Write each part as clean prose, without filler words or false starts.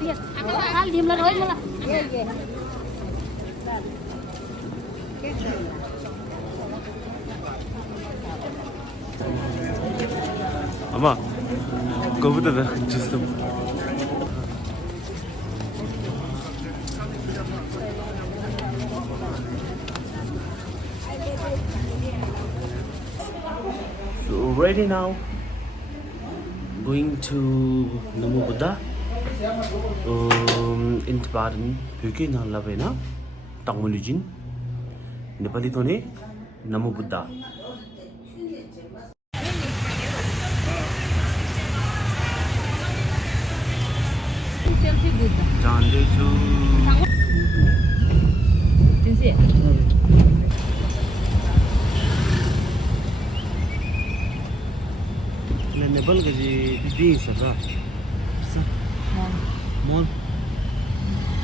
dia. Hal diem lah roy malah. Ama kovuda da cüzdüm. So ready now. Going to Namo Buddha. In Tibetan, Pyoge na labena. Tangmulijin. Nepali to ne Namo Buddha. Selfie Buddha. Jande chu. Tinsi. Nepal ka ji di sa ra. Mon.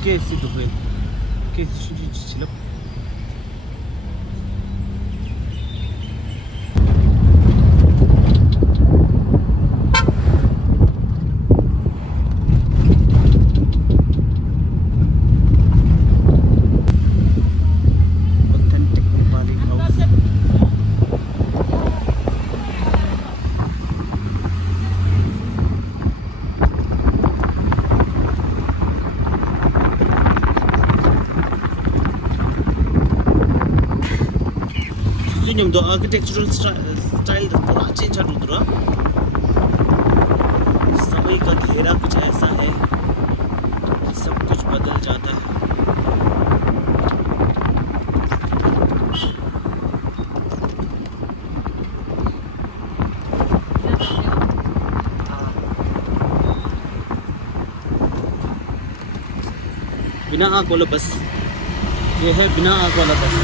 Ke si to pe. Ke si ji chilap. The architectural style पूरा change हो रहा समय का घेरा कुछ ऐसा है कि सब कुछ बदल जाता है बिना आँख वाला बस ये है बिना आँख वाला बस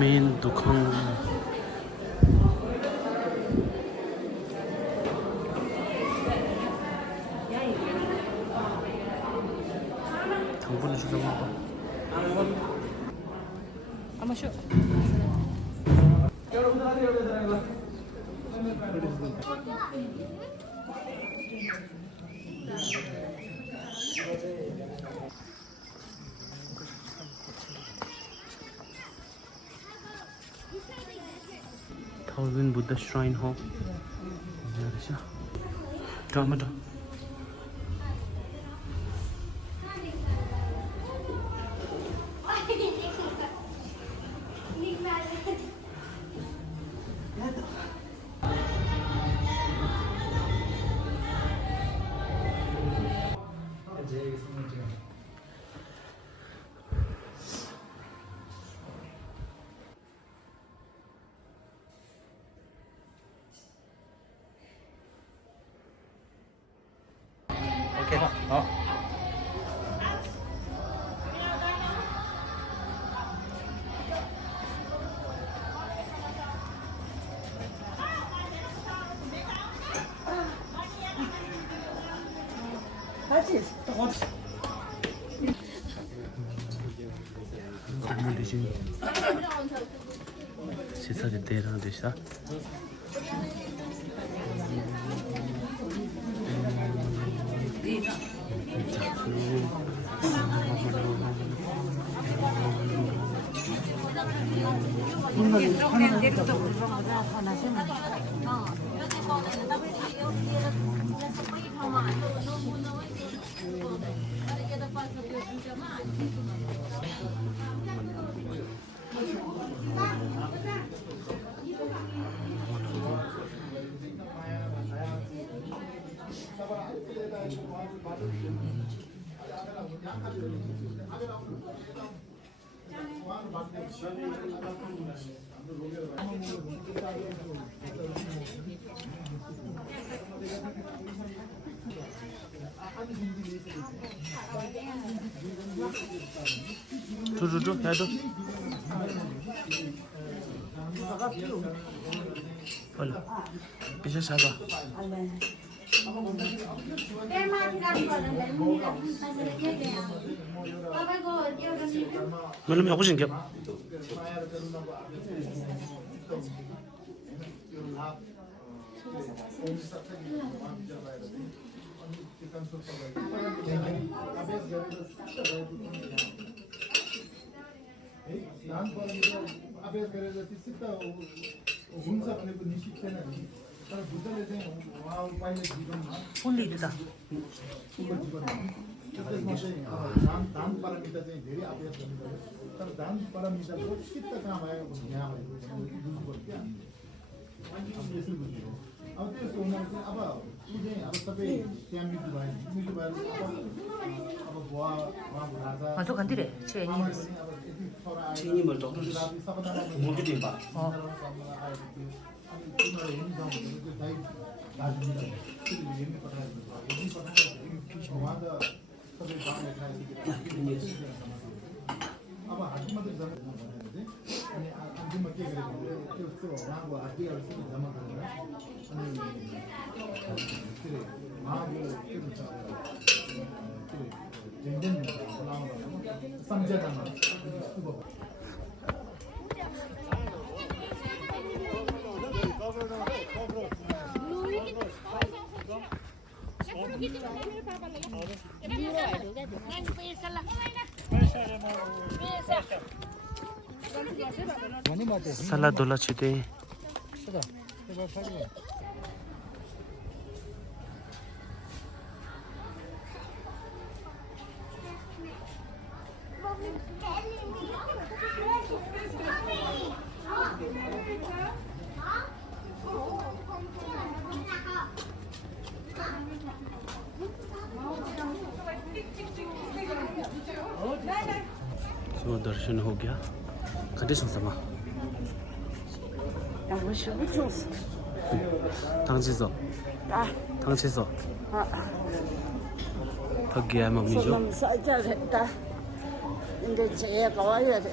main dukhang 당분이 주려고 Ama şu. Thousand Buddha Shrine Hall. Drama. accommodation sisa de dera desa 줘, 해도. 빨리. 비셔 잡아. 말로 하고 싶은 게. अभ्यास गरेर त्यो सिद्ध हुन्छ भनेको निश्चित छैन नि तर बुद्धले चाहिँ उहाँ उपायले जीवनमा 홀리 있다. त्यसमा चाहिँ दान पारमिता चाहिँ धेरै अभ्यास गर्नु पर्यो तर दान पारमिताको सिद्ध कहाँ भयो यहाँ भएको बुझ्नु पर्यो क्या यसो बुझ्नु अब त्यस्तो हुनाले चाहिँ अब ऊ चाहिँ अब सबै त्यहाँ मृत्यु भयो अब बुवा उहाँको राजा masuk ganti deh ceweknya 체인이 뭘 떠들어. 뭐게 돼 봐. अब हातमा मात्रै जम्मा भनेर चाहिँ अनि अन्तिममा के गरेको त्यो उहाँको हातहरू सबै जम्मा गरेर अनि के अरे उहाँको के भन्छ झन्झन सम्झनामा शुभ 살라 돌라치대. तो दर्शन हो गया. कंडीशन समा. 당치서. 당치서. 더 기야 먹미죠. 좀 써야겠다. 근데 제가 와야 돼.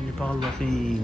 नेपाल लफिङ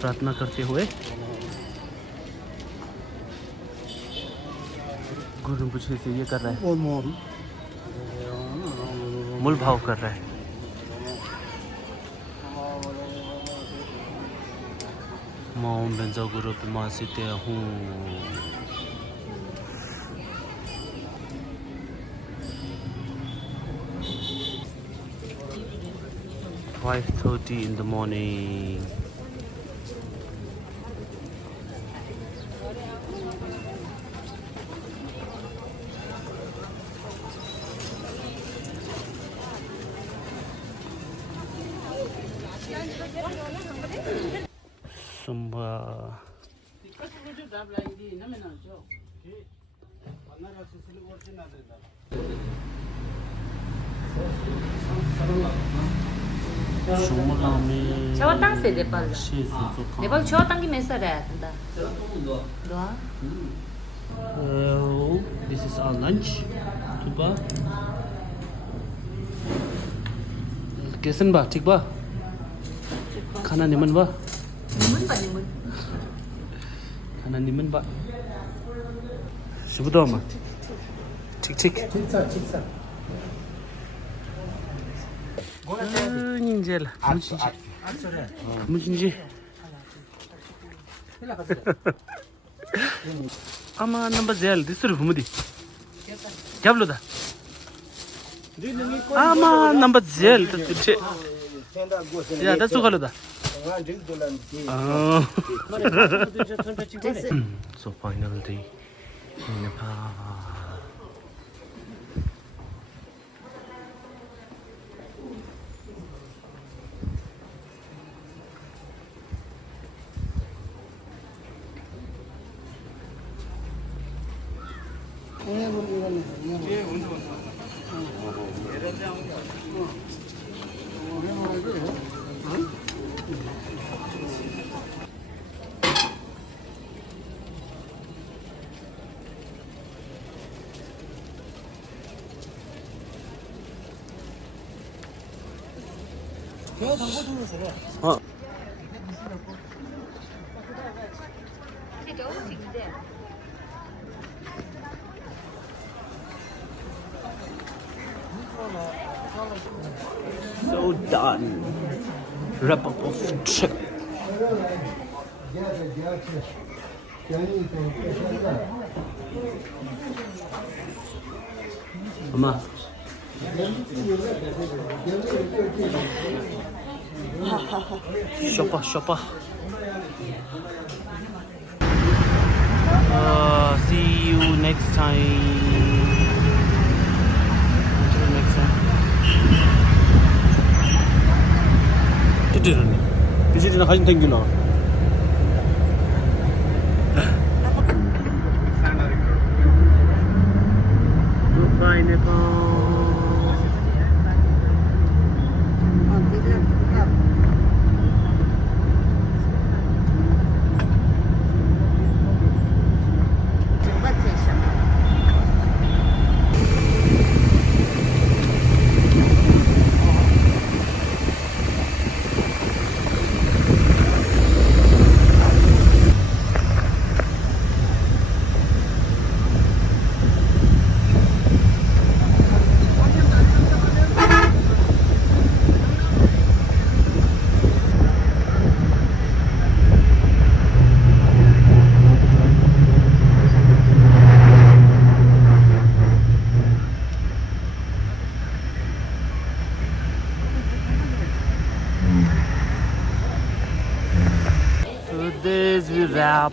प्रार्थना करते हुए गुरु पूछने से ये कर रहा है मूल भाव कर रहा है माउं बेंजा गुरु पिमा सीते हूँ 5:30 in the morning. Sumba. Chawatang se Nepal. Nepal chawatang ki mesa raha tanda. Doa. This is our lunch. Super. कैसन बा ठीक बा खाना निमन बा Nimun. खाना निमन बा शुभ दोमा ठीक ठीक 직사. 닌젤 무진지 아마 넘버 젤 디스르 부무디 잡로다 아마 넘버 젤 뜻이 야 다수 갈로다 So finally in Nepal. 어. So done. Wrap up of trip. 엄마. 쇼파. See you next time. 비질이나 가진 땡기나. pineapple. So this we wrap